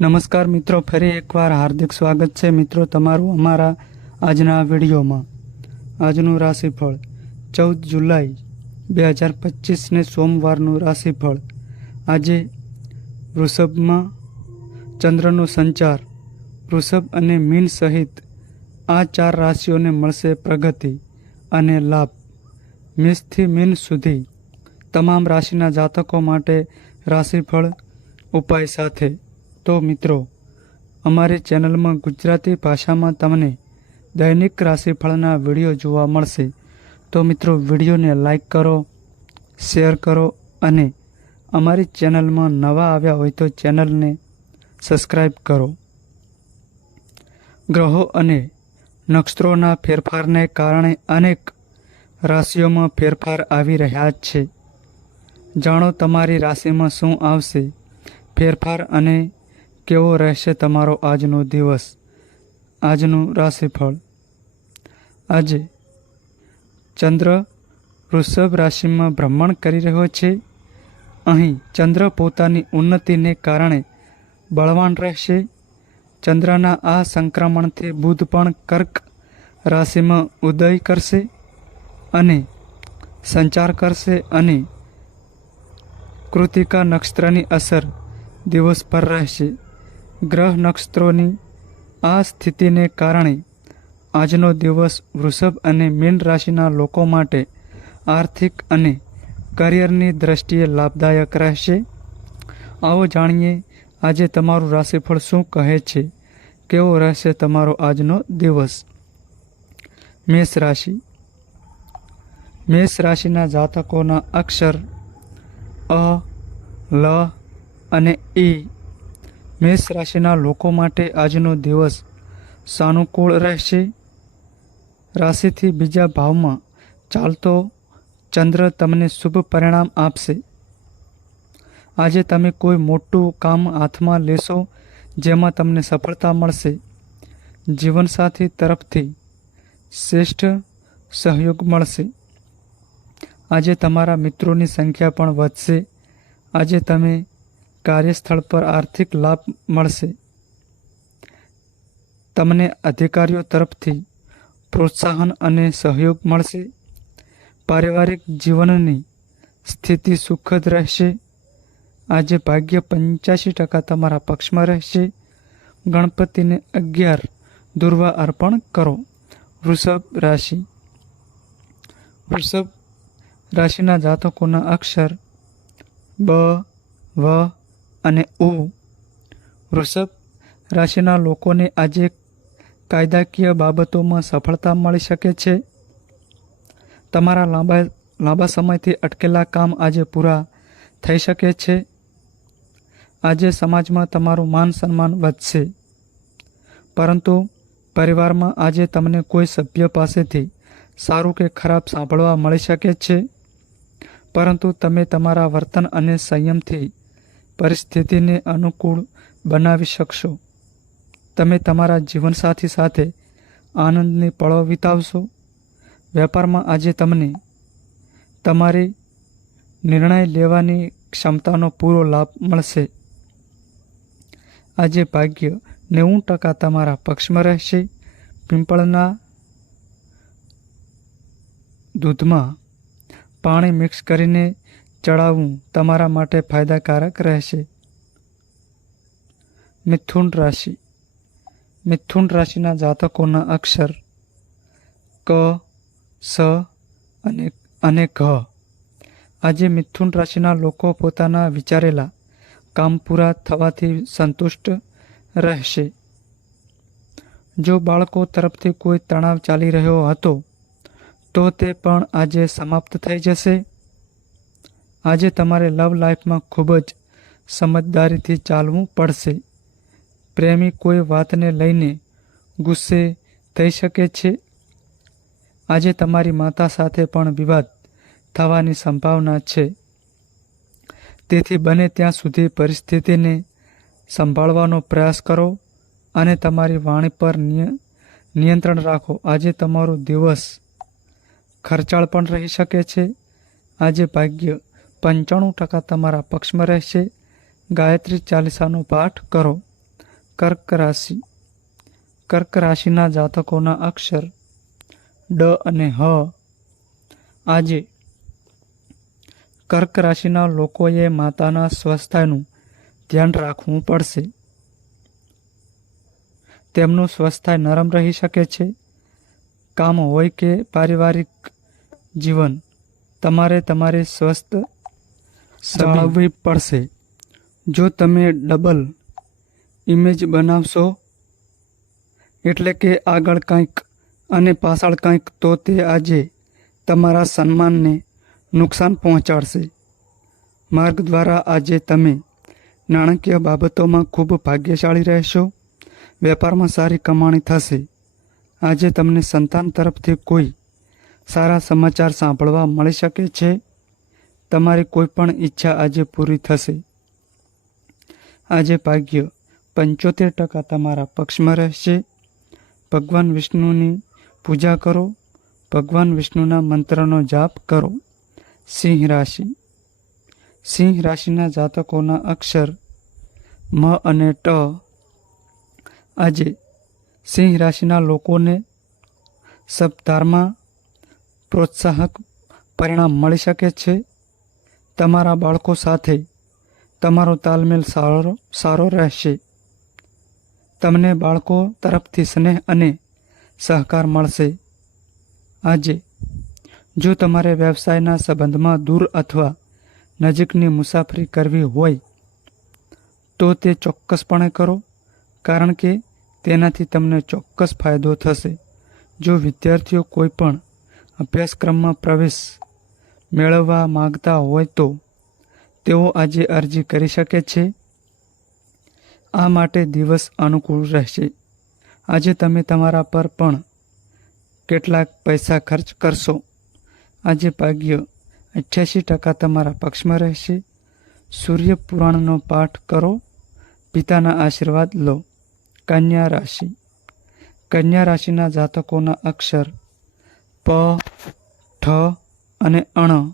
નમસ્કાર મિત્રો, ફરી એકવાર હાર્દિક સ્વાગત છે મિત્રો તમારું અમારા આજના વિડીયોમાં. આજનું રાશિફળ ચૌદ જુલાઈ બે હજાર પચીસને સોમવારનું રાશિફળ. આજે વૃષભમાં ચંદ્રનો સંચાર, વૃષભ અને મીન સહિત આ ચાર રાશિઓને મળશે પ્રગતિ અને લાભ. મેષથી મીન સુધી તમામ રાશિના જાતકો માટે રાશિફળ ઉપાય સાથે તો મિત્રો, અમારી ચેનલમાં ગુજરાતી ભાષામાં તમને દૈનિક રાશિફળના વીડિયો જોવા મળશે. તો મિત્રો, વિડીયોને લાઈક કરો, શેર કરો અને અમારી ચેનલમાં નવા આવ્યા હોય તો ચેનલને સબસ્ક્રાઈબ કરો. ગ્રહો અને નક્ષત્રોના ફેરફારને કારણે અનેક રાશિઓમાં ફેરફાર આવી રહ્યા છે. જાણો તમારી રાશિમાં શું આવશે? ફેરફાર અને કેવો રહેશે તમારો આજનો દિવસ? આજનું રાશિફળ? આજે ચંદ્ર વૃષભ રાશિમાં ભ્રમણ કરી રહ્યો છે. અહીં ચંદ્ર પોતાની ઉન્નતિને કારણે બળવાન રહેશે. ચંદ્રના આ સંક્રમણથી બુધ પણ કર્ક રાશિમાં ઉદય કરશે અને સંચાર કરશે અને કૃતિકા નક્ષત્રની અસર દિવસ પર રહેશે. ગ્રહ નક્ષત્રોની આ સ્થિતિને કારણે આજનો દિવસ વૃષભ અને મીન રાશિના લોકો માટે આર્થિક અને કરિયરની દ્રષ્ટિએ લાભદાયક રહેશે. આવો જાણીએ, આજે તમારું રાશિફળ શું કહે છે? કેવો રહેશે તમારો આજનો દિવસ? મેષ રાશિ. મેષ રાશિના જાતકોના અક્ષર અ, લ અને ઈ મેષ રાશિના લોકો માટે આજનો દિવસ સાનુકૂળ રહેશે. રાશિથી બીજા ભાવમાં ચાલતો ચંદ્ર તમને શુભ પરિણામ આપશે. આજે તમે કોઈ મોટું કામ હાથમાં લેશો જેમાં તમને સફળતા મળશે. જીવનસાથી તરફથી શ્રેષ્ઠ સહયોગ મળશે. આજે તમારા મિત્રોની સંખ્યા પણ વધશે. આજે તમે કાર્યસ્થળ પર આર્થિક લાભ મળશે તમને અધિકારીઓ તરફથી પ્રોત્સાહન અને સહયોગ મળશે પારિવારિક જીવનની સ્થિતિ સુખદ રહેશે આજે ભાગ્ય પંચ્યાસી ટકા તમારા પક્ષમાં રહેશે ગણપતિને અગિયાર દુર્વા અર્પણ કરો વૃષભ રાશિ વૃષભ રાશિના જાતકોના અક્ષર બ વ અને ઉ. વૃષભ રાશિના લોકોને આજે કાયદાકીય બાબતોમાં સફળતા મળી શકે છે. તમારા લાંબા લાંબા સમયથી અટકેલા કામ આજે પૂરા થઈ શકે છે. આજે સમાજમાં તમારું માન સન્માન વધશે. પરંતુ પરિવારમાં આજે તમને કોઈ સભ્ય પાસેથી સારું કે ખરાબ સાંભળવા મળી શકે છે. પરંતુ તમે તમારા વર્તન અને સંયમથી પરિસ્થિતિને અનુકૂળ બનાવી શકશો. તમે તમારા જીવનસાથી સાથે આનંદની પળો વિતાવશો. વેપારમાં આજે તમને તમારી નિર્ણય લેવાની ક્ષમતાનો પૂરો લાભ મળશે. આજે ભાગ્ય નેવું ટકા તમારા પક્ષમાં રહેશે. પિંપળના દૂધમાં પાણી મિક્સ કરીને ચડાવવું તમારા માટે ફાયદાકારક રહેશે. મિથુન રાશિ. મિથુન રાશિના જાતકોના અક્ષર ક, સ અને અને ઘ. આજે મિથુન રાશિના લોકો પોતાના વિચારેલા કામ પૂરા થવાથી સંતુષ્ટ રહેશે. જો બાળકો તરફથી કોઈ તણાવ ચાલી રહ્યો હતો, તો તે પણ આજે સમાપ્ત થઈ જશે. આજે તમારે લવ લાઈફમાં ખૂબ જ સમજદારીથી ચાલવું પડશે. પ્રેમી કોઈ વાતને લઈને ગુસ્સે થઈ શકે છે. આજે તમારી માતા સાથે પણ વિવાદ થવાની સંભાવના છે. તેથી બને ત્યાં સુધી પરિસ્થિતિને સંભાળવાનો પ્રયાસ કરો અને તમારી વાણી પર નિયંત્રણ રાખો. આજે તમારો દિવસ ખર્ચાળ પણ રહી શકે છે. આજે ભાગ્ય પંચાણું ટકા તમારા પક્ષમાં રહેશે. ગાયત્રી ચાલીસાનો પાઠ કરો. કર્ક રાશિ. કર્ક રાશિના જાતકોના અક્ષર ડ અને હ. આજે કર્ક રાશિના લોકોએ માતાના સ્વસ્થતાનું ધ્યાન રાખવું પડશે. તેમનું સ્વસ્થય નરમ રહી શકે છે. કામ હોય કે પારિવારિક જીવન. તમારે તમારી સ્વસ્થ જાળવવી પડશે. જો તમે ડબલ ઇમેજ બનાવશો, એટલે કે આગળ કંઈક અને પાછળ કંઈક, તો તે આજે તમારા સન્માનને નુકસાન પહોંચાડશે. માર્ગ દ્વારા આજે તમે નાણાકીય બાબતોમાં ખૂબ ભાગ્યશાળી રહેશો. વેપારમાં સારી કમાણી થશે. આજે તમને સંતાન તરફથી કોઈ સારા સમાચાર સાંભળવા મળી શકે છે. તમારી કોઈ પણ ઈચ્છા આજે પૂરી થશે. આજે ભાગ્ય પંચોતેર ટકા તમારા પક્ષમાં રહેશે. ભગવાન વિષ્ણુની પૂજા કરો. ભગવાન વિષ્ણુના મંત્રનો જાપ કરો. સિંહ રાશિ. સિંહ રાશિના જાતકોના અક્ષર મ અને ટ. આજે સિંહ રાશિના લોકોને સપ્તાહમાં પ્રોત્સાહક પરિણામ મળી શકે છે. તમારા બાળકો સાથે તમારો તાલમેલ સારો સારો રહેશે. તમને બાળકો તરફથી સ્નેહ અને સહકાર મળશે. આજે, જો તમારે વ્યવસાયના સંબંધમાં દૂર અથવા નજીકની મુસાફરી કરવી હોય, તો તે ચોક્કસપણે કરો, કારણ કે તેનાથી તમને ચોક્કસ ફાયદો થશે. જો વિદ્યાર્થીઓ કોઈ પણ અભ્યાસક્રમમાં પ્રવેશ મેળવવા માંગતા હોય તો તેઓ આજે અરજી કરી શકે છે. આ માટે દિવસ અનુકૂળ રહેશે. આજે તમે તમારા પર પણ કેટલાક પૈસા ખર્ચ કરશો. આજે ભાગ્ય અઠ્યાસી ટકા તમારા પક્ષમાં રહેશે. સૂર્ય પુરાણનો પાઠ કરો. પિતાના આશીર્વાદ લો. કન્યા રાશિ. કન્યા રાશિના જાતકોના અક્ષર પ, ઠ અને અણ.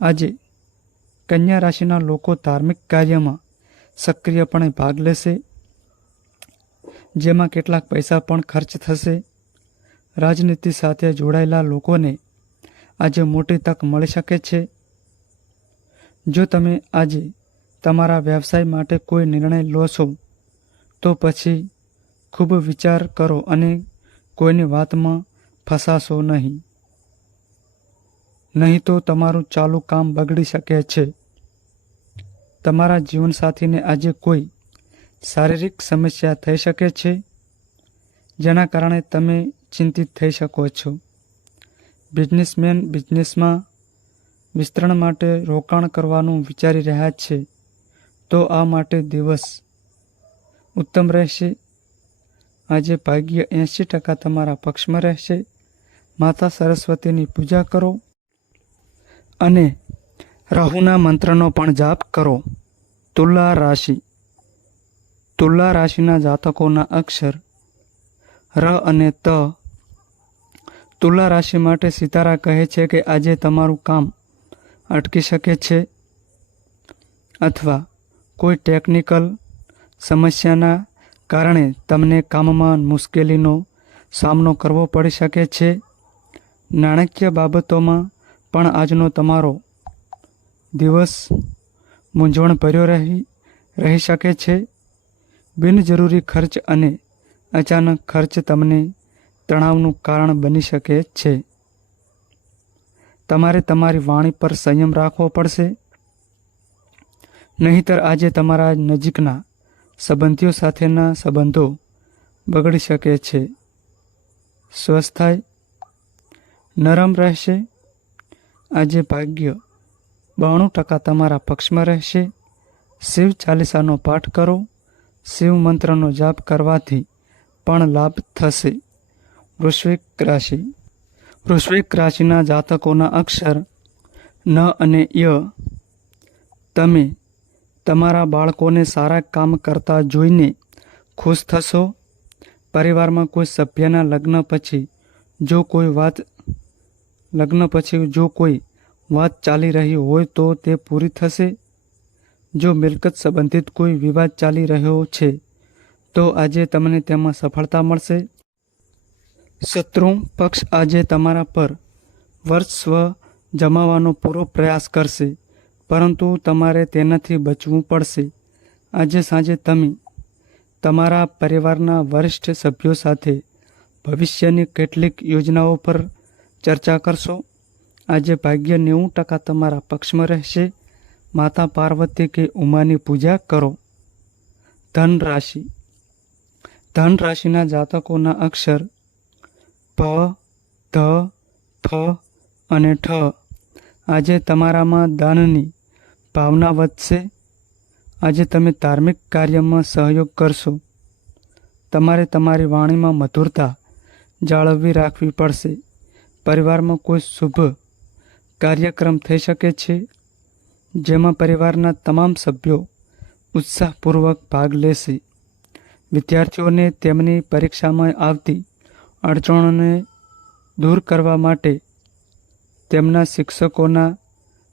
આજે કન્યા રાશિના લોકો ધાર્મિક કાર્યમાં સક્રિયપણે ભાગ લેશે, જેમાં કેટલાક પૈસા પણ ખર્ચ થશે. રાજનીતિ સાથે જોડાયેલા લોકોને આજે મોટી તક મળી શકે છે. જો તમે આજે તમારા વ્યવસાય માટે કોઈ નિર્ણય લો છો, તો પછી ખૂબ વિચાર કરો અને કોઈની વાતમાં ફસાશો નહીં. નહીં તો તમારું ચાલુ કામ બગડી શકે છે. તમારા જીવનસાથીને આજે કોઈ શારીરિક સમસ્યા થઈ શકે છે? જેના કારણે તમે ચિંતિત થઈ શકો છો. બિઝનેસમેન બિઝનેસમાં વિસ્તરણ માટે રોકાણ કરવાનું વિચારી રહ્યા છે, તો આ માટે દિવસ ઉત્તમ રહેશે. આજે ભાગ્ય એંશી ટકા તમારા પક્ષમાં રહેશે. માતા સરસ્વતીની પૂજા કરો. અને રાહુના મંત્રનો પણ જાપ કરો. તુલા રાશિ. તુલા રાશિના જાતકોના અક્ષર ર અને ત. તુલા રાશિ માટે સિતારા કહે છે કે આજે તમારું કામ અટકી શકે છે અથવા કોઈ ટેકનિકલ સમસ્યાના કારણે તમને કામમાં મુશ્કેલીનો સામનો કરવો પડી શકે છે. નાણાકીય બાબતોમાં પણ આજનો તમારો દિવસ મૂંઝવણભર્યો રહી રહી શકે છે? બિનજરૂરી ખર્ચ અને અચાનક ખર્ચ તમને તણાવનું કારણ બની શકે છે. તમારે તમારી વાણી પર સંયમ રાખવો પડશે. નહીંતર આજે તમારા નજીકના સંબંધીઓ સાથેના સંબંધો બગડી શકે છે. સ્વસ્થાય, નરમ રહેશે. આજે ભાગ્ય બાણું ટકા તમારા પક્ષમાં રહેશે. શિવ ચાલીસાનો પાઠ કરો. શિવ મંત્રનો જાપ કરવાથી પણ લાભ થશે. વૃશ્વિક રાશિ. વૃશ્વિક રાશિના જાતકોના અક્ષર ન અને ય. તમે તમારા બાળકોને સારા કામ કરતા જોઈને ખુશ થશો. પરિવારમાં કોઈ સભ્યના લગ્ન પછી જો કોઈ વાત લગ્ન પછી જો કોઈ વાત ચાલી રહી હોય તો તે પૂરી થશે? જો મિલકત સંબંધિત કોઈ વિવાદ ચાલી રહ્યો છે, તો આજે તમને તેમાં સફળતા મળશે? શત્રુ પક્ષ આજે તમારા પર વર્ચસ્વ જમાવવાનો પૂરો પ્રયાસ કરશે, પરંતુ તમારે તેનાથી બચવું પડશે. આજે સાંજે તમે તમારા પરિવારના વરિષ્ઠ સભ્યો સાથે ભવિષ્યની કેટલીક યોજનાઓ પર ચર્ચા કરશો. આજે ભાગ્ય નેવું ટકા તમારા પક્ષમાં રહેશે. માતા પાર્વતી કે ઉમાની પૂજા કરો. ધન રાશિ. ધન રાશિના જાતકોના અક્ષર પ, ધ, ફ અને ઠ. આજે તમારામાં દાનની ભાવના વધશે. આજે તમે ધાર્મિક કાર્યમાં સહયોગ કરશો. તમારે તમારી વાણીમાં મધુરતા જાળવવી રાખવી પડશે. પરિવારમાં કોઈ શુભ કાર્યક્રમ થઈ શકે છે? જેમાં પરિવારના તમામ સભ્યો ઉત્સાહપૂર્વક ભાગ લેશે. વિદ્યાર્થીઓને તેમની પરીક્ષામાં આવતી અડચણોને દૂર કરવા માટે તેમના શિક્ષકોના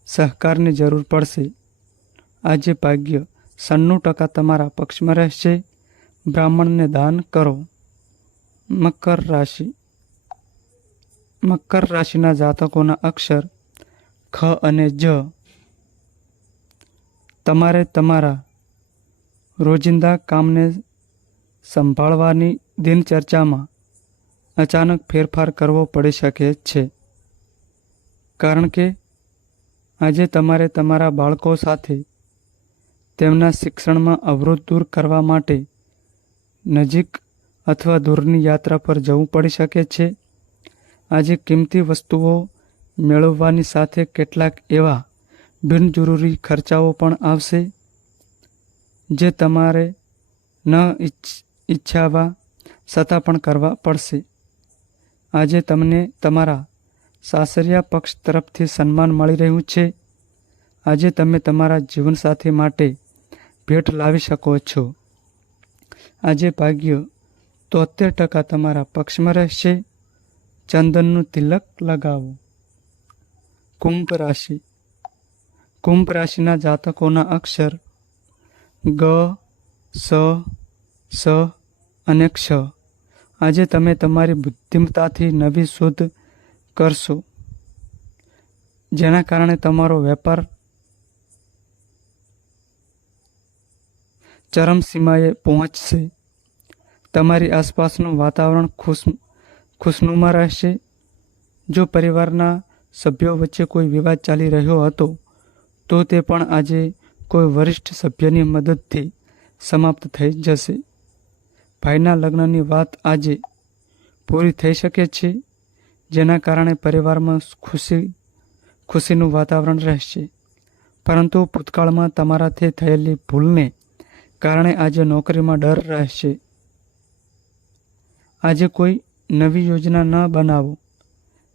સહકારની જરૂર પડશે. આજે ભાગ્ય સન્નું ટકા તમારા પક્ષમાં રહેશે. બ્રાહ્મણને દાન કરો. મકર રાશિ. મકર રાશિના જાતકોના અક્ષર ખ અને જ તમારે તમારા રોજિંદા કામને સંભાળવાની દિનચર્ચામાં અચાનક ફેરફાર કરવો પડી શકે છે. કારણ કે આજે તમારે તમારા બાળકો સાથે તેમના શિક્ષણમાં અવરોધ દૂર કરવા માટે નજીક અથવા દૂરની યાત્રા પર જવું પડી શકે છે. આજે કિંમતી વસ્તુઓ મેળવવાની સાથે કેટલાક એવા બિનજરૂરી ખર્ચાઓ પણ આવશે, જે તમારે ન ઈચ્છ- ઈચ્છાવા છતાં પણ કરવા પડશે. આજે તમને તમારા સાસરિયા પક્ષ તરફથી સન્માન મળી રહ્યું છે. આજે તમે તમારા જીવનસાથી માટે ભેટ લાવી શકો છો. આજે ભાગ્ય તોતેર ટકા તમારા પક્ષમાં રહેશે. ચંદનનું તિલક લગાવો. કુંભ રાશિ. કુંભ રાશિના જાતકોના અક્ષર ગ, સ સ અને ક્ષ. આજે તમે તમારી બુદ્ધિમતાથી નવી શોધ કરશો. જેના કારણે તમારો વેપાર ચરમસીમાએ પહોંચશે. તમારી આસપાસનું વાતાવરણ ખુશ ખુશનુમા રહેશે જો પરિવારના સભ્યો વચ્ચે કોઈ વિવાદ ચાલી રહ્યો હતો, તો તે પણ આજે કોઈ વરિષ્ઠ સભ્યની મદદથી સમાપ્ત થઈ જશે. ભાઈના લગ્નની વાત આજે પૂરી થઈ શકે છે, જેના કારણે પરિવારમાં ખુશી, ખુશીનું વાતાવરણ રહેશે. પરંતુ ભૂતકાળમાં તમારાથી થયેલી ભૂલને કારણે આજે નોકરીમાં ડર રહેશે. આજે કોઈ નવી યોજના ન બનાવો.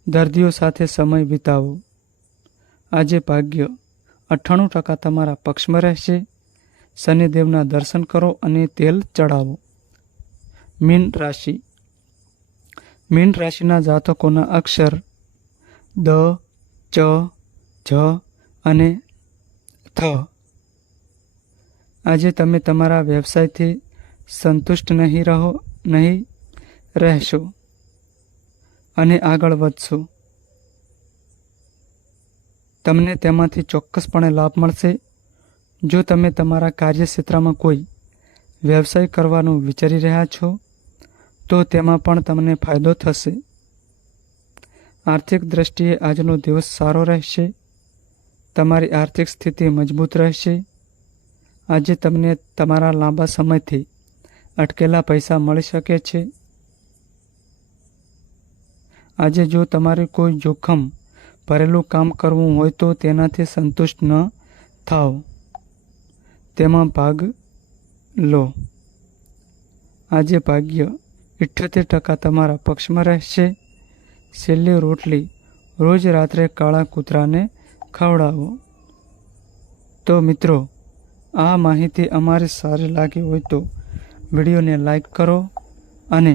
દર્દીઓ સાથે સમય વિતાવો. આજે ભાગ્ય અઠ્ઠાણું ટકા તમારા પક્ષમાં રહેશે. શનિદેવના દર્શન કરો અને તેલ ચડાવો. મીન રાશિ. મીન રાશિના જાતકોના અક્ષર દ, ચ, જ અને થ. આજે તમે તમારા વ્યવસાયથી સંતુષ્ટ નહીં રહો, નહીં રહેશો. અને આગળ વધશો. તમને તેમાંથી ચોક્કસપણે લાભ મળશે. જો તમે તમારા કાર્યક્ષેત્રમાં કોઈ વ્યવસાય કરવાનું વિચારી રહ્યા છો, તો તેમાં પણ તમને ફાયદો થશે. આર્થિક દ્રષ્ટિએ આજનો દિવસ સારો રહેશે. તમારી આર્થિક સ્થિતિ મજબૂત રહેશે. આજે તમને તમારા લાંબા સમયથી અટકેલા પૈસા મળી શકે છે. આજે જો તમારે કોઈ જોખમ, ભરેલું કામ કરવું હોય તો તેનાથી સંતુષ્ટ ન થાઓ તેમાં ભાગ લો. આજે ભાગ્ય ઇઠ્યોતેર ટકા તમારા પક્ષમાં રહેશે. છેલ્લી રોટલી રોજ રાત્રે કાળા કૂતરાને ખવડાવો. તો મિત્રો, આ માહિતી અમારે સારી લાગી હોય તો વિડીયોને લાઈક કરો અને